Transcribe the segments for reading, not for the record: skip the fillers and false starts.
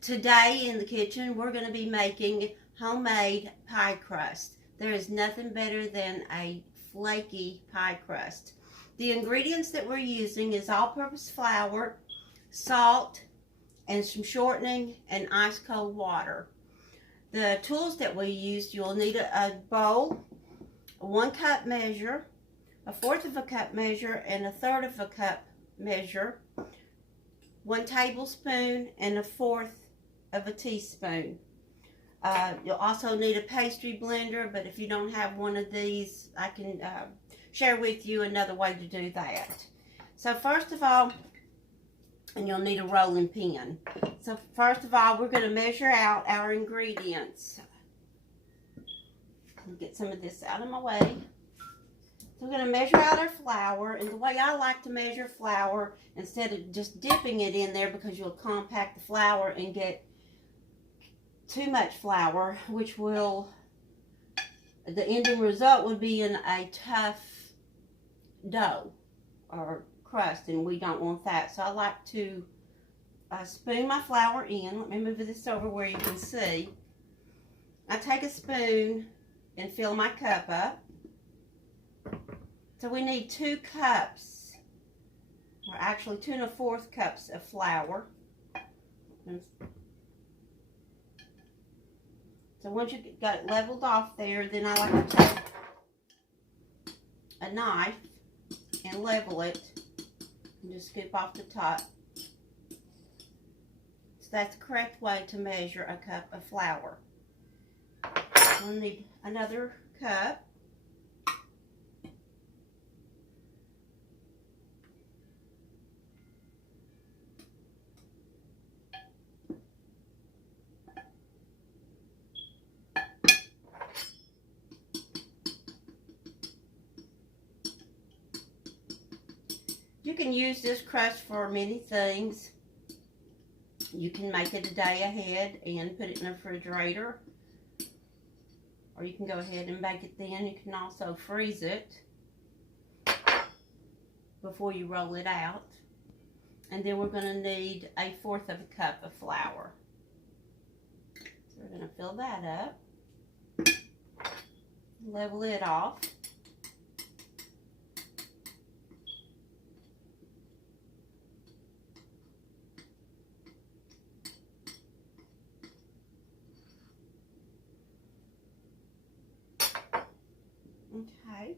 Today in the kitchen, we're going to be making homemade pie crust. There is nothing better than a flaky pie crust. The ingredients that we're using is all-purpose flour, salt, and some shortening and ice cold water. The tools that we used, you'll need a bowl, a 1 cup measure, a 1/4 of a cup measure, and a 1/3 of a cup measure, 1 tablespoon, and a 1/4 of a teaspoon. You'll also need a pastry blender, but if you don't have one of these, I can share with you another way to do that. So first of all, and you'll need a rolling pin. So first of all, we're going to measure out our ingredients. Let me get some of this out of my way. So we're going to measure out our flour, and the way I like to measure flour, instead of just dipping it in there because you'll compact the flour and get too much flour, which will, the ending result would be in a tough dough or crust, and we don't want that. So I like to spoon my flour in. Let me move this over where you can see. I take a spoon and fill my cup up. So we need 2 cups, or actually 2 1/4 cups of flour. So once you got it leveled off there, then I like to take a knife and level it and just scoop off the top. So that's the correct way to measure a cup of flour. We'll need another cup. You can use this crust for many things. You can make it a day ahead and put it in the refrigerator. Or you can go ahead and bake it then. You can also freeze it before you roll it out. And then we're going to need a 1/4 of a cup of flour. So we're going to fill that up. Level it off. Okay.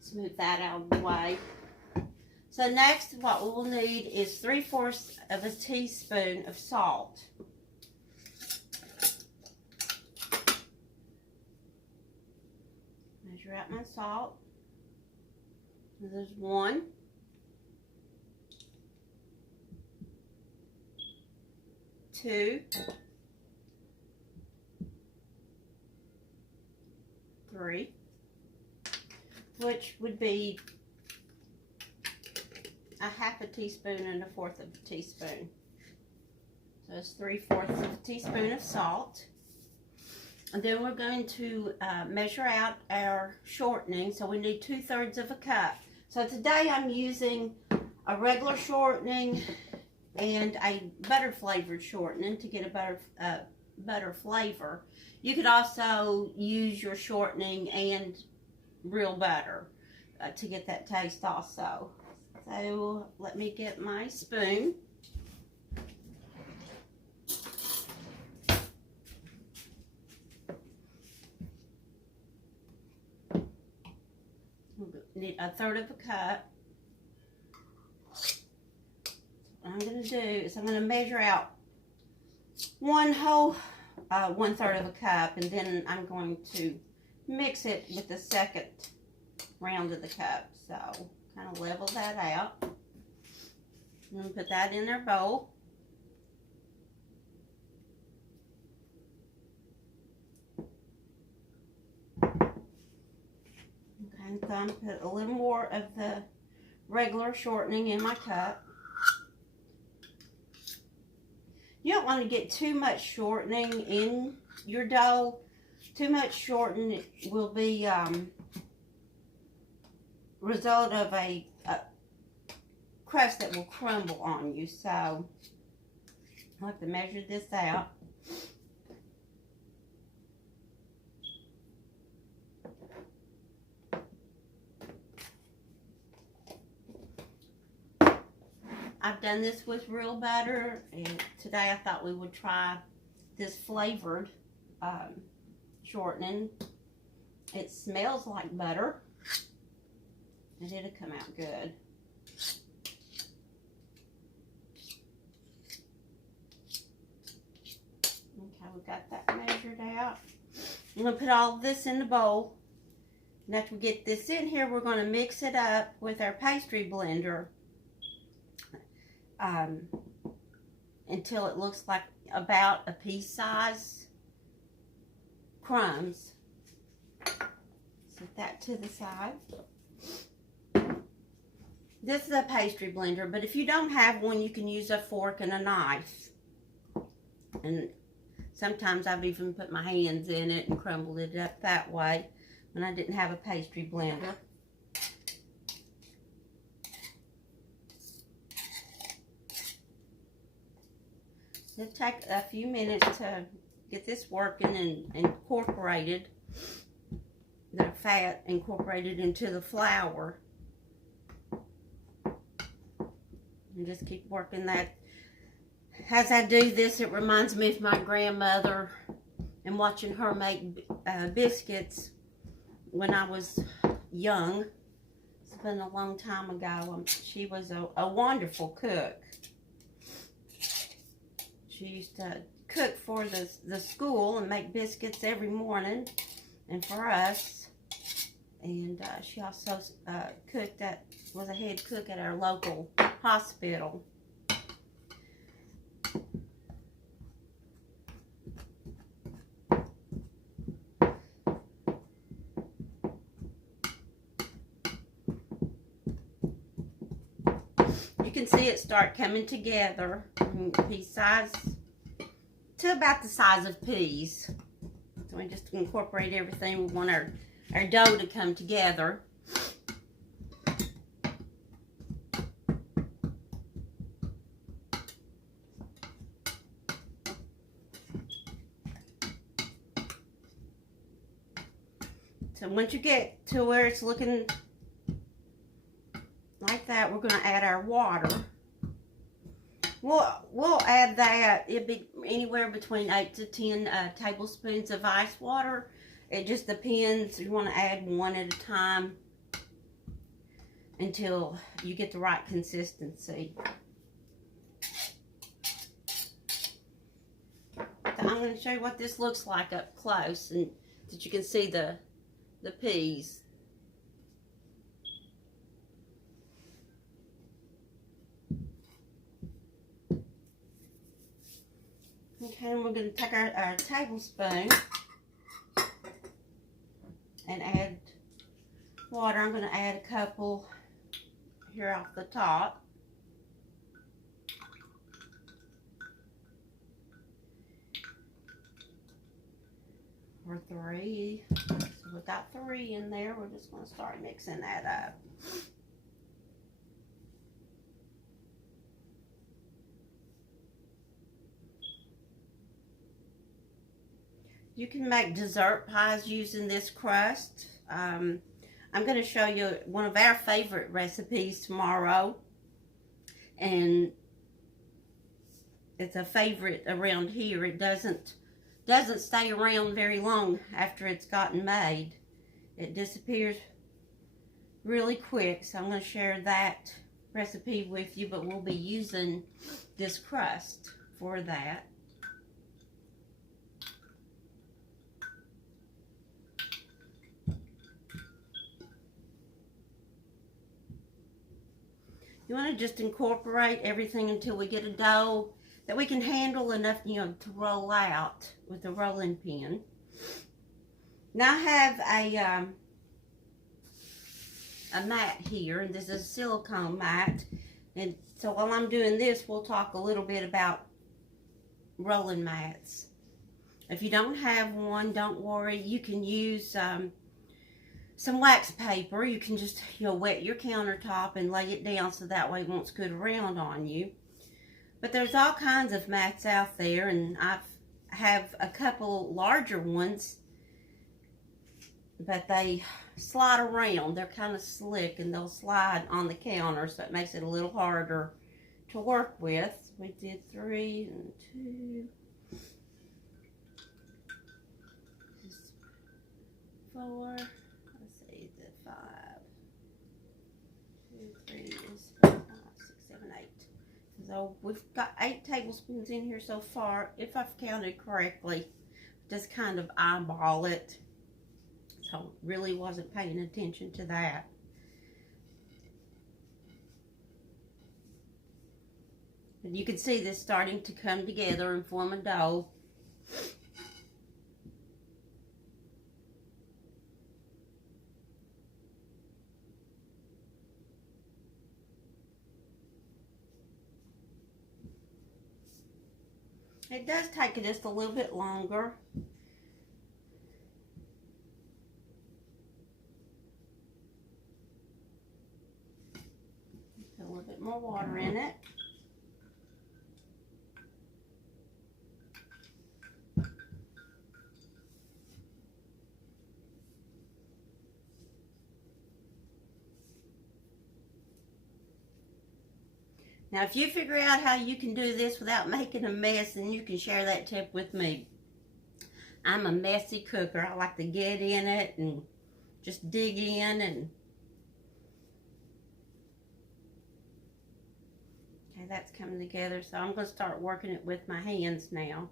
Smooth that out of the way. So next, what we'll need is 3/4 of a teaspoon of salt. Measure out my salt. There's 1. 2. 3, which would be a 1/2 teaspoon and a 1/4 of a teaspoon. So it's 3/4 of a teaspoon of salt. And then we're going to measure out our shortening. So we need 2/3 of a cup. So today I'm using a regular shortening and a butter flavored shortening to get a butter flavor. You could also use your shortening and real butter to get that taste also. So let me get my spoon. Need a 1/3 of a cup. What I'm going to do is I'm going to measure out 1/3 of a cup, and then I'm going to mix it with the second round of the cup. So kind of level that out. And put that in our bowl. Okay, so I'm put a little more of the regular shortening in my cup. You don't want to get too much shortening in your dough. Too much shortening will be result of a crust that will crumble on you. So I'll have to measure this out. I've done this with real butter, and today I thought we would try this flavored shortening. It smells like butter, and it'll come out good. Okay, we got that measured out. I'm going to put all of this in the bowl. And after we get this in here, we're going to mix it up with our pastry blender until it looks like about a pea size crumbs. Set that to the side. This is a pastry blender, but if you don't have one, you can use a fork and a knife. And sometimes I've even put my hands in it and crumbled it up that way when I didn't have a pastry blender. It'll take a few minutes to get this working and incorporated, the fat incorporated into the flour. And just keep working that. As I do this, it reminds me of my grandmother and watching her make biscuits when I was young. It's been a long time ago. She was a wonderful cook. She used to cook for the school and make biscuits every morning and for us. And she also was a head cook at our local hospital. You can see it start coming together, pea size to about the size of peas. So we just incorporate everything. We want our dough to come together. So once you get to where it's looking like that, we're going to add our water. We'll add that. It'll be anywhere between 8 to 10 tablespoons of ice water. It just depends. You want to add one at a time until you get the right consistency. So I'm going to show you what this looks like up close, and that you can see the peas. Okay, and we're going to take our tablespoon and add water. I'm going to add a couple here off the top. Or 3. So we've got 3 in there. We're just going to start mixing that up. You can make dessert pies using this crust. I'm going to show you one of our favorite recipes tomorrow. And it's a favorite around here. It doesn't stay around very long after it's gotten made. It disappears really quick. So I'm going to share that recipe with you, but we'll be using this crust for that. You want to just incorporate everything until we get a dough that we can handle enough, to roll out with a rolling pin. Now I have a mat here, and this is a silicone mat. And so while I'm doing this, we'll talk a little bit about rolling mats. If you don't have one, don't worry. You can use some wax paper. You can just, wet your countertop and lay it down so that way it won't scoot around on you. But there's all kinds of mats out there, and I have a couple larger ones, but they slide around. They're kind of slick, and they'll slide on the counter, so it makes it a little harder to work with. We did 3 and 2. 4. Let's see, the 5. 2, 3 is 4, 5, 6, 7, 8. So we've got 8 tablespoons in here so far, if I've counted correctly. Just kind of eyeball it. So really wasn't paying attention to that. And you can see this starting to come together and form a dough. It does take just a little bit longer. Put a little bit more water in it. Now, if you figure out how you can do this without making a mess, then you can share that tip with me. I'm a messy cooker. I like to get in it and just dig in. And okay, that's coming together. So I'm going to start working it with my hands now.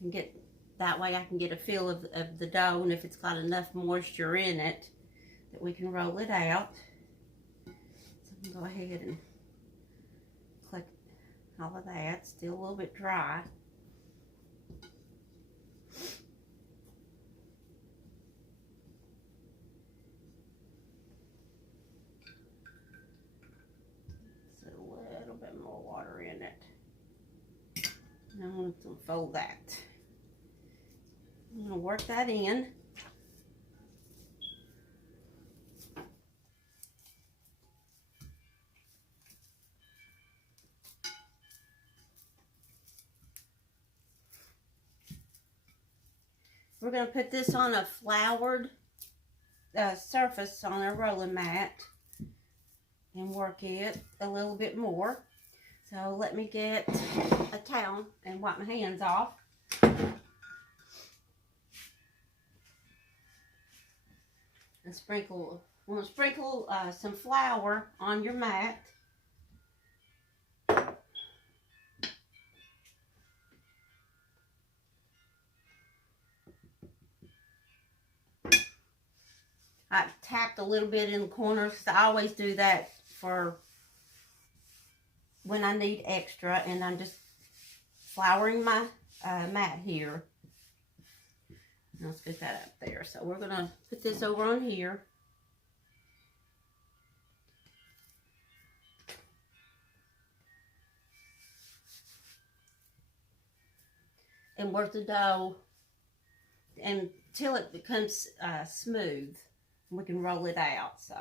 And that way I can get a feel of the dough, and if it's got enough moisture in it, that we can roll it out. So I'm going to go ahead and click all of that. Still a little bit dry. So a little bit more water in it. And I'm going to fold that. I'm going to work that in. We're going to put this on a floured surface on our rolling mat and work it a little bit more. So let me get a towel and wipe my hands off. And sprinkle some flour on your mat. I tapped a little bit in the corners. I always do that for when I need extra, and I'm just flouring my mat here. Let's get that up there. So we're going to put this over on here. And work the dough until it becomes smooth. We can roll it out. So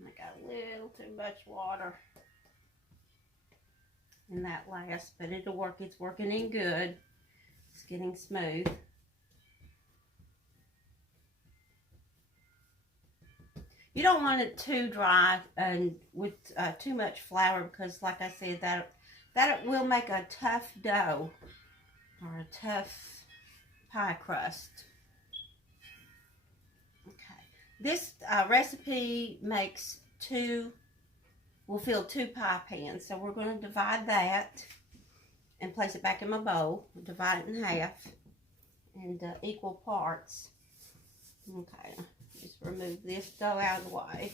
I got a little too much water in that last, but it'll work. It's working in good. It's getting smooth. You don't want it too dry and with too much flour, because like I said, that will make a tough dough or a tough pie crust. Okay, this recipe makes will fill 2 pie pans, so we're going to divide that and place it back in my bowl. Divide it in half and equal parts. Okay, just remove this dough out of the way.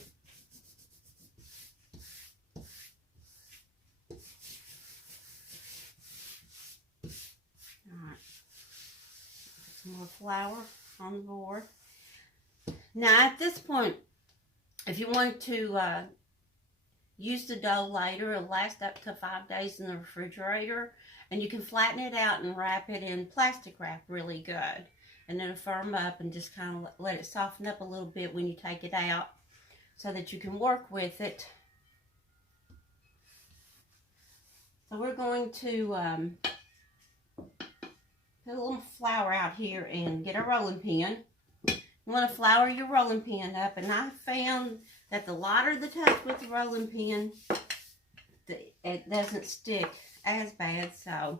Alright, some more flour on the board. Now at this point, if you want to use the dough later. It'll last up to 5 days in the refrigerator. And you can flatten it out and wrap it in plastic wrap really good. And then it'll firm up and just kind of let it soften up a little bit when you take it out so that you can work with it. So we're going to put a little flour out here and get a rolling pin. You want to flour your rolling pin up, and I found that the lighter the touch with the rolling pin, it doesn't stick as bad. So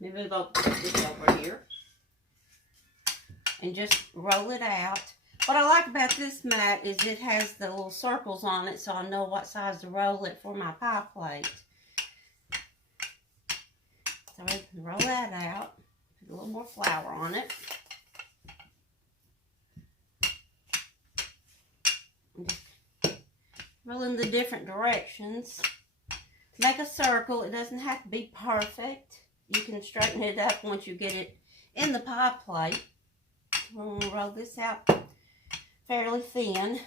let me move this over here and just roll it out. What I like about this mat is it has the little circles on it, so I know what size to roll it for my pie plate. So we can roll that out, put a little more flour on it. And just roll in the different directions. Make a circle. It doesn't have to be perfect. You can straighten it up once you get it in the pie plate. We're going to roll this out fairly thin.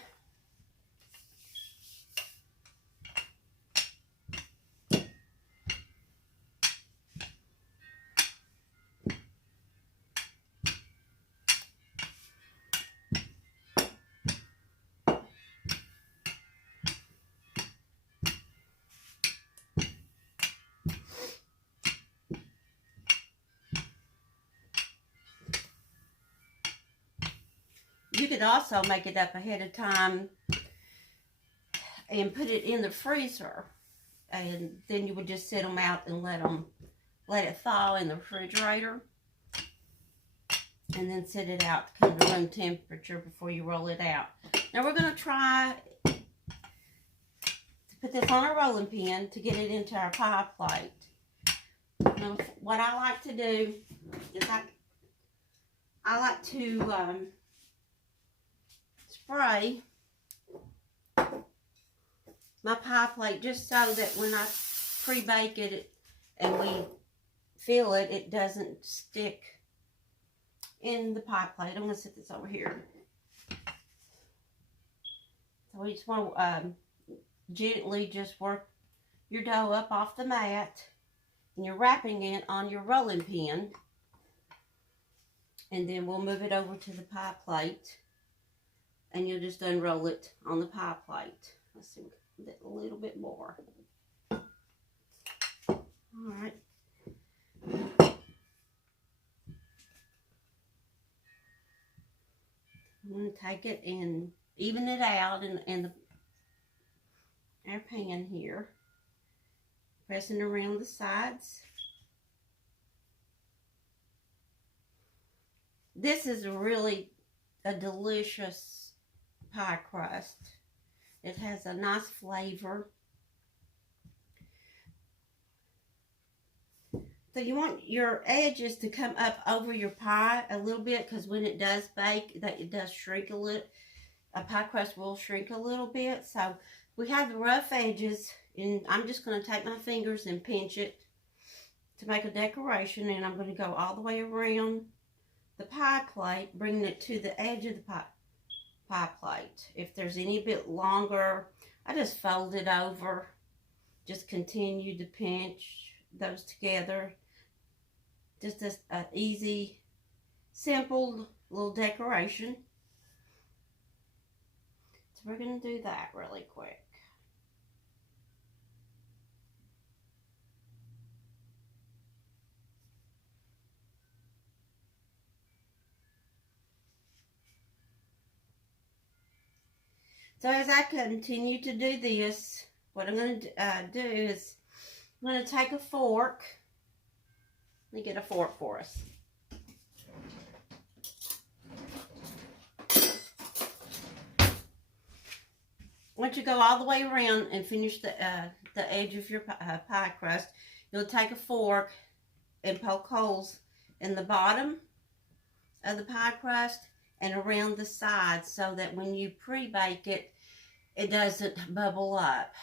You could also make it up ahead of time and put it in the freezer, and then you would just set them out and let it thaw in the refrigerator, and then set it out to come to room temperature before you roll it out. Now we're going to try to put this on a rolling pin to get it into our pie plate. Now, what I like to do is I like to spray my pie plate just so that when I pre-bake it and we fill it, it doesn't stick in the pie plate. I'm going to set this over here. So we just want to gently just work your dough up off the mat, and you're wrapping it on your rolling pin, and then we'll move it over to the pie plate. And you'll just unroll it on the pie plate. Let's see, a little bit more. All right. I'm going to take it and even it out in our pan here. Pressing around the sides. This is really a delicious pie crust. It has a nice flavor. So you want your edges to come up over your pie a little bit, because when it does bake, it does shrink a little. A pie crust will shrink a little bit. So we have the rough edges, and I'm just going to take my fingers and pinch it to make a decoration, and I'm going to go all the way around the pie plate, bringing it to the edge of the pie plate. If there's any bit longer, I just fold it over. Just continue to pinch those together. Just an easy, simple little decoration. So we're going to do that really quick. So as I continue to do this, what I'm going to do is I'm going to take a fork. Let me get a fork for us. Once you go all the way around and finish the edge of your pie crust, you'll take a fork and poke holes in the bottom of the pie crust and around the sides, so that when you pre-bake it, it doesn't bubble up.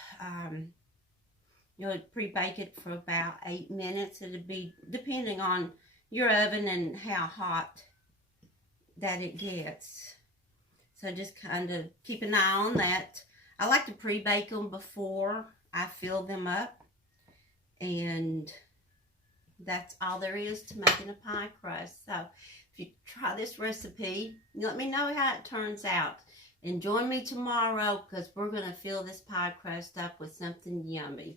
You'll pre-bake it for about 8 minutes. It'll be depending on your oven and how hot that it gets. So just kind of keep an eye on that. I like to pre-bake them before I fill them up. And that's all there is to making a pie crust. So if you try this recipe, let me know how it turns out. And join me tomorrow because we're going to fill this pie crust up with something yummy.